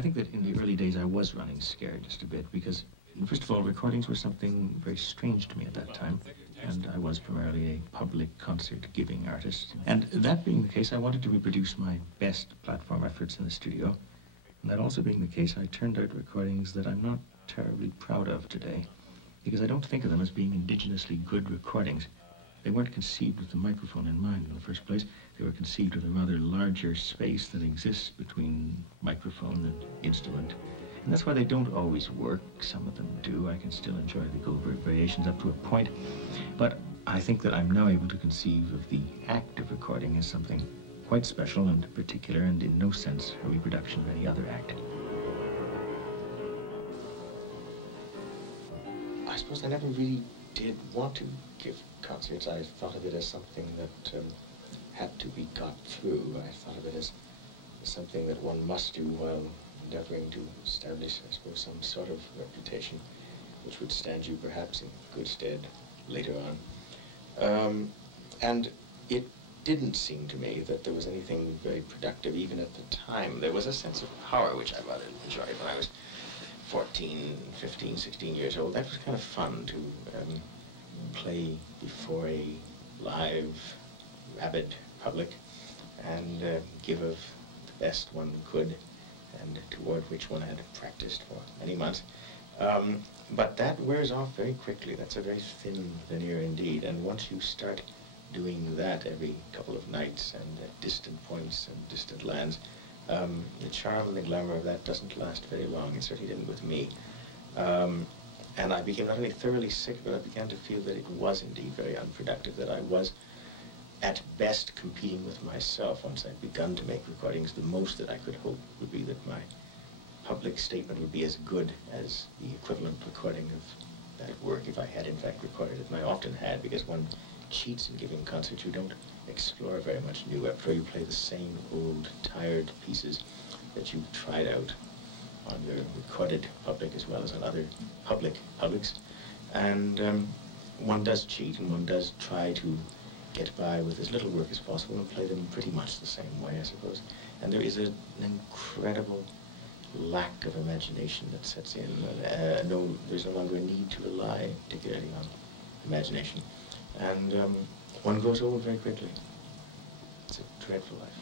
I think that in the early days I was running scared just a bit because, first of all, recordings were something very strange to me at that time, and I was primarily a public concert-giving artist. And that being the case, I wanted to reproduce my best platform efforts in the studio. And that also being the case, I turned out recordings that I'm not terribly proud of today, because I don't think of them as being indigenously good recordings. They weren't conceived with the microphone in mind in the first place. They were conceived with a rather larger space that exists between microphone and instrument. And that's why they don't always work. Some of them do. I can still enjoy the Goldberg variations up to a point. But I think that I'm now able to conceive of the act of recording as something quite special and particular, and in no sense a reproduction of any other act. I suppose I never really did want to give concerts. I thought of it as something that had to be got through. I thought of it as something that one must do while endeavoring to establish, I suppose, some sort of reputation which would stand you perhaps in good stead later on. And it didn't seem to me that there was anything very productive even at the time. There was a sense of power which I rather enjoyed when I was 14, 15, 16 years old. That was kind of fun to play before a live, rabid public and give of the best one could, and toward which one had practiced for many months. But that wears off very quickly. That's a very thin veneer indeed, and once you start doing that every couple of nights and at distant points and distant lands, the charm and the glamour of that doesn't last very long. It certainly didn't with me. And I became not only thoroughly sick, but I began to feel that it was indeed very unproductive, that I was at best competing with myself. Once I'd begun to make recordings, the most that I could hope would be that my public statement would be as good as the equivalent recording of that work, if I had in fact recorded it. And I often had, because one cheats in giving concerts. You don't explore very much new. After you play the same old, tired pieces that you've tried out on your recorded public as well as on other publics. And one does cheat, and one does try to get by with as little work as possible and play them pretty much the same way, I suppose. And there is an incredible lack of imagination that sets in. There's no longer a need to rely particularly on imagination. And one grows old very quickly. It's a dreadful life.